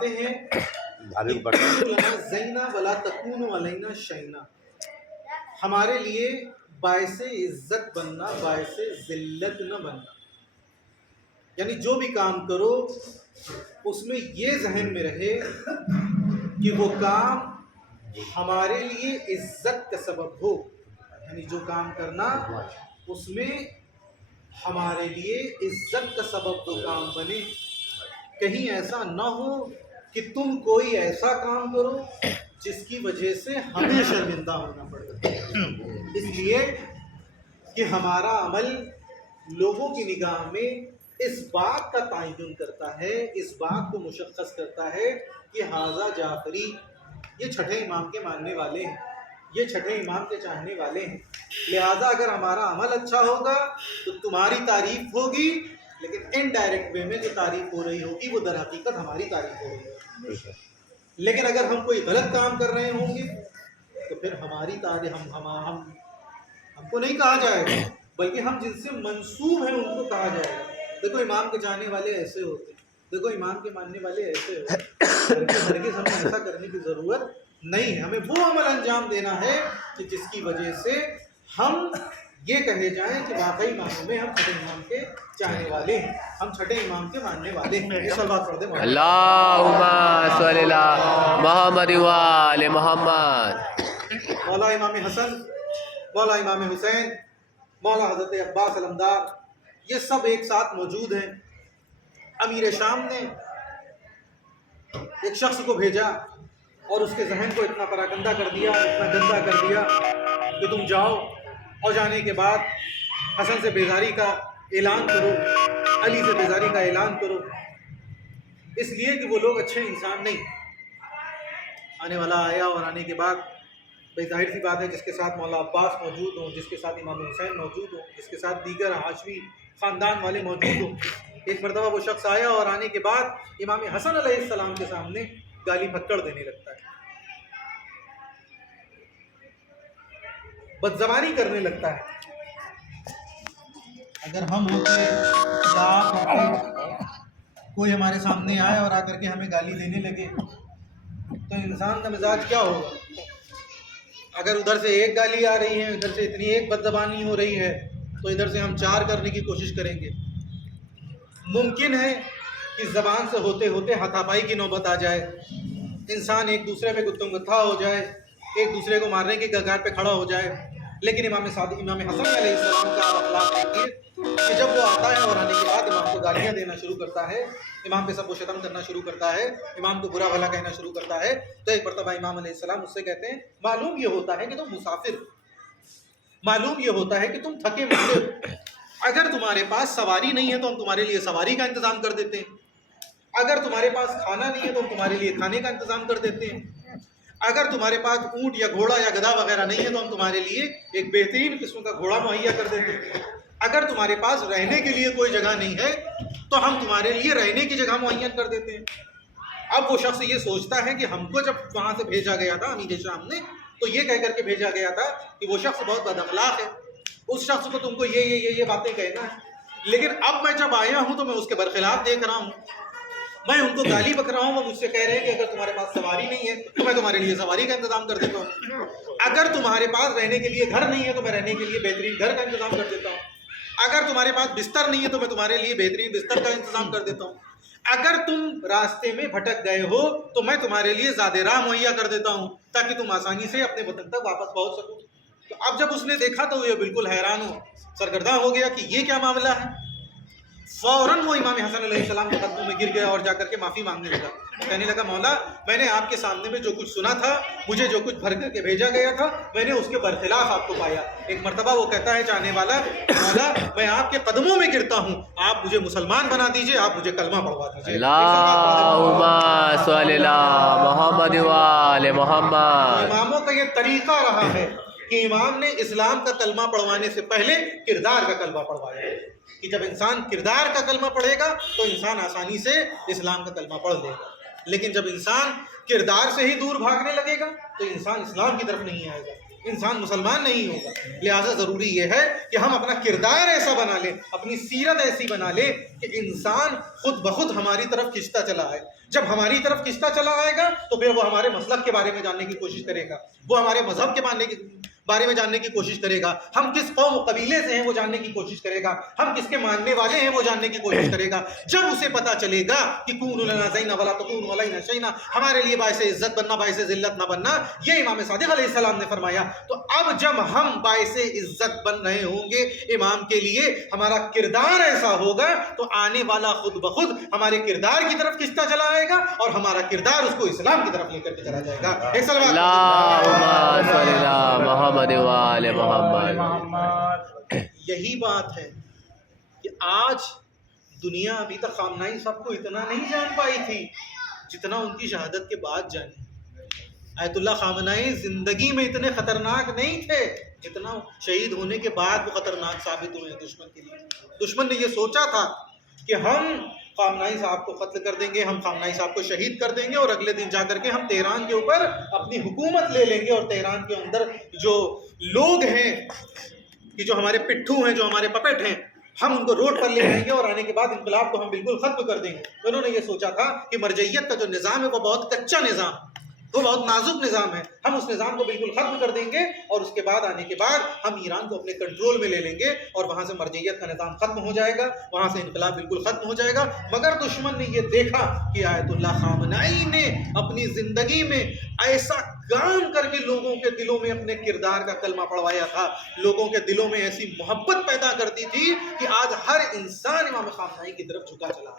فرماتے ہیں زینا ولا تکون علینا شینا، ہمارے لیے باعث عزت بننا، باعث ذلت نہ بننا. یعنی جو بھی کام کرو اس میں یہ ذہن میں رہے کہ وہ کام ہمارے لیے عزت کا سبب ہو. یعنی جو کام کرنا اس میں ہمارے لیے عزت کا سبب وہ کام بنے. کہیں ایسا نہ ہو کہ تم کوئی ایسا کام کرو جس کی وجہ سے ہمیں شرمندہ ہونا پڑے. اس لیے کہ ہمارا عمل لوگوں کی نگاہ میں اس بات کا تعین کرتا ہے، اس بات کو مشخص کرتا ہے کہ حاذا جعفری، یہ چھٹے امام کے ماننے والے ہیں، یہ چھٹے امام کے چاہنے والے ہیں. لہٰذا اگر ہمارا عمل اچھا ہوگا تو تمہاری تعریف ہوگی، لیکن انڈائریکٹ وے میں جو تعریف ہو رہی ہوگی وہ در حقیقت ہماری تعریف ہو رہی ہوگی. لیکن اگر ہم کوئی غلط کام کر رہے ہوں گے تو پھر ہماری تعریف ہم کو نہیں کہا جائے گا، بلکہ ہم جن سے منسوب ہیں ان کو کہا جائے گا. دیکھو امام کے چاہنے والے ایسے ہوتے ہیں، دیکھو امام کے ماننے والے ایسے ہوتے ہیں. ہرگز ہمیں ایسا کرنے کی ضرورت نہیں ہے. ہمیں وہ عمل انجام دینا ہے کہ جس کی وجہ سے ہم یہ کہے جائیں کہ واقعی معنوں میں ہم چھٹے امام کے چاہنے والے ہیں، ہم چھٹے امام کے ماننے والے ہیں. یہ سب بات پڑھ دیں. اللہم صلی اللہ محمد و آل محمد. مولا امام حسن، مولا امام حسین، مولا حضرت عباس علمدار، یہ سب ایک ساتھ موجود ہیں. امیر شام نے ایک شخص کو بھیجا اور اس کے ذہن کو اتنا پراگندہ کر دیا، اتنا گندا کر دیا کہ تم جاؤ اور جانے کے بعد حسن سے بیزاری کا اعلان کرو، علی سے بیزاری کا اعلان کرو، اس لیے کہ وہ لوگ اچھے انسان نہیں. آنے والا آیا اور آنے کے بعد بھائی ظاہر سی بات ہے جس کے ساتھ مولا عباس موجود ہوں، جس کے ساتھ امام حسین موجود ہوں، جس کے ساتھ دیگر ہاشمی خاندان والے موجود ہوں. ایک مرتبہ وہ شخص آیا اور آنے کے بعد امام حسن علیہ السلام کے سامنے گالی پھکڑ دینے لگتا ہے، بدزبانی کرنے لگتا ہے. اگر ہم ہوتے یا آپ ہوتے، کوئی ہمارے سامنے آئے اور آ کر کے ہمیں گالی دینے لگے تو انسان کا مزاج کیا ہوگا؟ اگر ادھر سے ایک گالی آ رہی ہے، ادھر سے اتنی ایک بدزبانی ہو رہی ہے تو ادھر سے ہم 4 کرنے کی کوشش کریں گے. ممکن ہے کہ زبان سے ہوتے ہوتے ہاتھا پائی کی نوبت آ جائے، انسان ایک دوسرے پہ گتم گتھا ہو جائے، ایک دوسرے کو مارنے کی کگار پہ کھڑا ہو جائے. لیکن امام حسن علیہ السلام کا اخلاق دیکھیے کہ جب وہ آتا ہے اور آنے کے بعد امام کو گالیاں دینا شروع کرتا ہے، امام پہ سب و شتم کرنا شروع کرتا ہے، امام کو برا بھلا کہنا شروع کرتا ہے، تو ایک مرتبہ امام علیہ السلام اس سے کہتے ہیں معلوم یہ ہوتا ہے کہ تم مسافر، معلوم یہ ہوتا ہے کہ تم تھکے مندے ہو. اگر تمہارے پاس سواری نہیں ہے تو ہم تمہارے لیے سواری کا انتظام کر دیتے ہیں، اگر تمہارے پاس کھانا نہیں ہے تو ہم تمہارے لیے کھانے کا انتظام کر دیتے ہیں، اگر تمہارے پاس اونٹ یا گھوڑا یا گدھا وغیرہ نہیں ہے تو ہم تمہارے لیے ایک بہترین قسم کا گھوڑا مہیا کر دیتے ہیں، اگر تمہارے پاس رہنے کے لیے کوئی جگہ نہیں ہے تو ہم تمہارے لیے رہنے کی جگہ مہیا کر دیتے ہیں. اب وہ شخص یہ سوچتا ہے کہ ہم کو جب وہاں سے بھیجا گیا تھا امیر شام نے تو یہ کہہ کر کے بھیجا گیا تھا کہ وہ شخص بہت بد اخلاق ہے، اس شخص کو تم کو یہ باتیں کہنا ہے. لیکن اب میں جب آیا ہوں تو میں اس کے برخلاف دیکھ رہا ہوں، میں ان کو گالی بک رہا ہوں، وہ مجھ سے کہہ رہے ہیں کہ اگر تمہارے پاس سواری نہیں ہے تو میں تمہارے لیے سواری کا انتظام کر دیتا ہوں، اگر تمہارے پاس رہنے کے لیے گھر نہیں ہے تو میں رہنے کے لیے بہترین گھر کا انتظام کر دیتا ہوں، اگر تمہارے پاس بستر نہیں ہے تو میں تمہارے لیے بہترین بستر کا انتظام کر دیتا ہوں، اگر تم راستے میں بھٹک گئے ہو تو میں تمہارے لیے زیادہ راہ مہیا کر دیتا ہوں تاکہ تم آسانی سے اپنے وطن تک واپس پہنچ سکو. تو اب جب اس نے دیکھا تو یہ بالکل حیران ہو، سرگرداں ہو گیا کہ یہ کیا معاملہ ہے. فوراً وہ امام حسن علیہ السلام کے قدموں میں گر گیا اور جا کر کے معافی مانگنے لگا، کہنے لگا مولا میں نے آپ کے سامنے میں جو کچھ سنا تھا، مجھے جو کچھ بھر کر کے بھیجا گیا تھا، میں نے اس کے برخلاف آپ کو پایا. ایک مرتبہ وہ کہتا ہے چاہنے والا مولا میں آپ کے قدموں میں گرتا ہوں، آپ مجھے مسلمان بنا دیجئے، آپ مجھے کلمہ پڑھوا دیجئے. اللہم صلی اللہ محمد و آل محمد. اماموں کا یہ طریقہ رہا ہے کہ امام نے اسلام کا کلمہ پڑھوانے سے پہلے کردار کا کلمہ پڑھوایا کہ جب انسان کردار کا کلمہ پڑھے گا تو انسان آسانی سے اسلام کا کلمہ پڑھ لے گا، لیکن جب انسان کردار سے ہی دور بھاگنے لگے گا تو انسان اسلام کی طرف نہیں آئے گا، انسان مسلمان نہیں ہوگا۔ لہٰذا ضروری یہ ہے کہ ہم اپنا کردار ایسا بنا لیں، اپنی سیرت ایسی بنا لیں کہ انسان خود بخود ہماری طرف کھنچتا چلا آئے۔ جب ہماری طرف کھنچتا چلا آئے گا تو پھر وہ ہمارے مسلک کے بارے میں جاننے کی کوشش کرے گا، وہ ہمارے مذہب کے بارے میں جاننے کی کوشش کرے گا، ہم کس قوم و قبیلے سے ہیں وہ جاننے کی کوشش کرے گا، ہم کس کے ماننے والے ہیں وہ جاننے کی کوشش کرے گا۔ جب اسے پتا چلے گا کہ کونوا لنا زینا ولا تکونوا علینا شینا، ہمارے لیے باعث عزت بننا باعث ذلت نہ بننا، یہ امام صادق علیہ السلام نے فرمایا۔ تو اب جب ہم باعث عزت بن رہے ہوں گے امام کے لیے، ہمارا کردار ایسا ہوگا تو آنے والا خود بخود ہمارے کردار کی طرف کھنچتا چلا آئے گا اور ہمارا کردار اس کو اسلام کی طرف لے کر کے چلا جائے گا۔ ایک صلوات اللہم صلی اللہ محمد وآل محمد۔ یہی بات ہے کہ آج دنیا ابھی تک خامنہئی صاحب کو اتنا نہیں جان پائی تھی جتنا ان کی شہادت کے بعد جانی۔ آیت اللہ خامنہئی زندگی میں اتنے خطرناک نہیں تھے جتنا شہید ہونے کے بعد وہ خطرناک ثابت ہوئے ہیں دشمن کے لیے۔ دشمن نے یہ سوچا تھا کہ ہم خامنہئی صاحب کو قتل کر دیں گے، ہم خامنہئی صاحب کو شہید کر دیں گے اور اگلے دن جا کر کے ہم تہران کے اوپر اپنی حکومت لے لیں گے، اور تہران کے اندر جو لوگ ہیں کہ جو ہمارے پٹھو ہیں، جو ہمارے پپٹ ہیں، ہم ان کو روڈ پر لے آئیں گے اور آنے کے بعد انقلاب کو ہم بالکل ختم کر دیں گے۔ انہوں نے یہ سوچا تھا کہ مرجعیت کا جو نظام ہے وہ بہت کچا نظام، وہ بہت نازک نظام ہے، ہم اس نظام کو بالکل ختم کر دیں گے اور اس کے بعد آنے کے بعد ہم ایران کو اپنے کنٹرول میں لے لیں گے اور وہاں سے مرجعیت کا نظام ختم ہو جائے گا، وہاں سے انقلاب بالکل ختم ہو جائے گا۔ مگر دشمن نے یہ دیکھا کہ آیت اللہ خامنہئی نے اپنی زندگی میں ایسا کام کر کے لوگوں کے دلوں میں اپنے کردار کا کلمہ پڑھوایا تھا، لوگوں کے دلوں میں ایسی محبت پیدا کرتی تھی کہ آج ہر انسان امام خامنہئی کی طرف جھکا چلا۔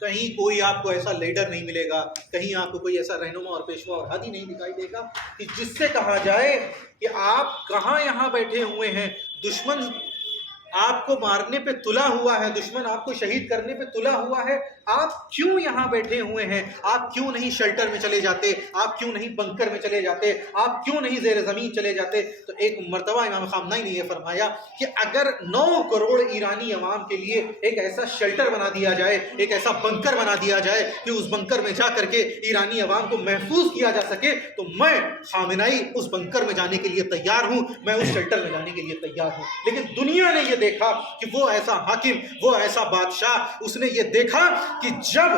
کہیں کوئی آپ کو ایسا لیڈر نہیں ملے گا، کہیں آپ کو کوئی ایسا رہنما اور پیشوا اور ہادی نہیں دکھائی دے گا کہ جس سے کہا جائے کہ آپ کہاں یہاں بیٹھے ہوئے ہیں، دشمن آپ کو مارنے پہ تلا ہوا ہے، دشمن آپ کو شہید کرنے پہ تلا ہوا ہے، آپ کیوں یہاں بیٹھے ہوئے ہیں؟ آپ کیوں نہیں شیلٹر میں چلے جاتے؟ آپ کیوں نہیں بنکر میں چلے جاتے؟ آپ کیوں نہیں زیر زمین چلے جاتے؟ تو ایک مرتبہ امام خامنہئی نے یہ فرمایا کہ اگر 9 کروڑ ایرانی عوام کے لیے ایک ایسا شیلٹر بنا دیا جائے، ایک ایسا بنکر بنا دیا جائے کہ اس بنکر میں جا کر کے ایرانی عوام کو محفوظ کیا جا سکے، تو میں خامنہئی اس بنکر میں جانے کے لیے تیار ہوں، میں اس شیلٹر میں جانے کے لیے تیار ہوں۔ لیکن دنیا نے یہ دیکھا کہ وہ ایسا حاکم، وہ ایسا بادشاہ، اس نے یہ دیکھا کہ جب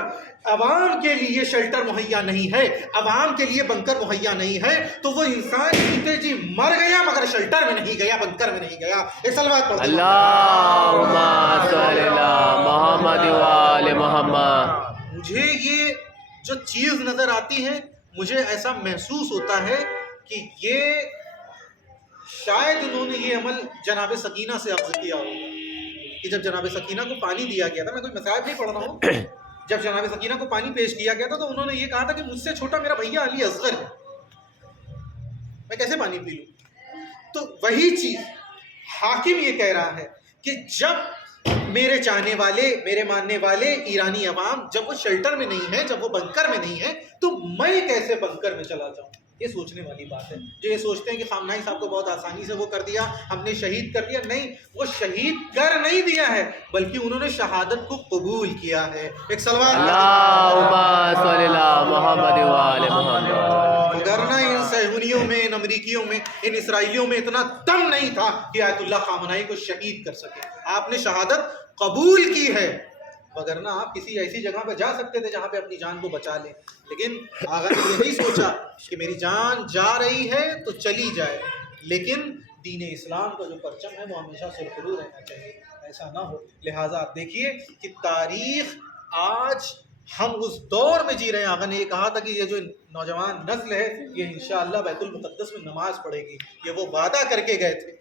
عوام کے لیے شیلٹر مہیا نہیں ہے، عوام کے لیے بنکر مہیا نہیں ہے، تو وہ انسان جیتے جی مر گیا مگر شیلٹر میں نہیں گیا، بنکر میں نہیں گیا۔ ایک صلوات پڑھ دو۔ اللہم صلی اللہ محمد وآل محمد۔ مجھے یہ جو چیز نظر آتی ہے، مجھے ایسا محسوس ہوتا ہے کہ یہ شاید انہوں نے یہ عمل جناب سکینہ سے اخذ کیا ہوگا کہ جب جناب سکینہ کو پانی دیا گیا تھا، میں کوئی مسائل نہیں پڑھ رہا ہوں، جب جناب سکینہ کو پانی پیش کیا گیا تھا تو انہوں نے یہ کہا تھا کہ مجھ سے چھوٹا میرا بھیا علی اصغر ہے، میں کیسے پانی پی لوں؟ تو وہی چیز حاکم یہ کہہ رہا ہے کہ جب میرے چاہنے والے، میرے ماننے والے ایرانی عوام جب وہ شیلٹر میں نہیں ہے، جب وہ بنکر میں نہیں ہے، تو میں کیسے بنکر میں چلا جاؤں؟ یہ سوچنے والی بات ہے۔ جو یہ سوچتے ہیں کہ خامنہئی صاحب کو بہت آسانی سے وہ کر دیا، ہم نے شہید کر دیا، نہیں، وہ شہید کر نہیں دیا ہے بلکہ انہوں نے شہادت کو قبول کیا ہے۔ ایک صلوات اللہم صلی اللہ محمد وآل محمد۔ وگرنہ ان صہیونیوں میں، ان امریکیوں میں، ان اسرائیلیوں میں اتنا دم نہیں تھا کہ آیت اللہ خامنہئی کو شہید کر سکے۔ آپ نے شہادت قبول کی ہے، وگرنہ آپ کسی ایسی جگہ پہ جا سکتے تھے جہاں پہ اپنی جان کو بچا لیں، لیکن آقا نے یہ نہیں سوچا کہ میری جان جا رہی ہے تو چلی جائے، لیکن دین اسلام کا جو پرچم ہے وہ ہمیشہ سرخرو رہنا چاہیے، ایسا نہ ہو۔ لہٰذا آپ دیکھیے کہ تاریخ آج ہم اس دور میں جی رہے ہیں۔ آقا نے یہ کہا تھا کہ یہ جو نوجوان نسل ہے یہ انشاءاللہ بیت المقدس میں نماز پڑھے گی، یہ وہ وعدہ کر کے گئے تھے۔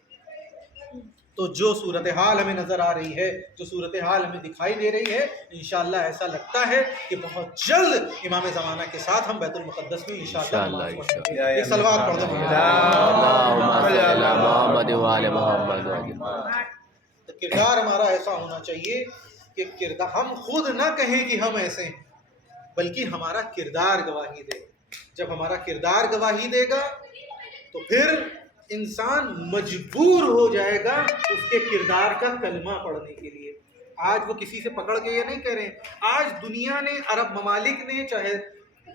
تو جو صورتحال ہمیں نظر آ رہی ہے، جو صورتحال ہمیں دکھائی دے رہی ہے، انشاءاللہ ایسا لگتا ہے کہ بہت جلد امام زمانہ کے ساتھ ہم بیت المقدس میں انشاءاللہ نماز پڑھیں گے۔ ایک صلوات پڑھ دو۔ اللہم صلی اللہ محمد وآل محمد۔ تو کردار ہمارا ایسا ہونا چاہیے کہ کردار ہم خود نہ کہیں کہ ہم ایسے ہیں، بلکہ ہمارا کردار گواہی دے۔ جب ہمارا کردار گواہی دے گا تو پھر انسان مجبور ہو جائے گا اس کے کردار کا کلمہ پڑھنے کے لیے۔ آج وہ کسی سے پکڑ کے یہ نہیں کہہ رہے ہیں، آج دنیا نے، عرب ممالک نے، چاہے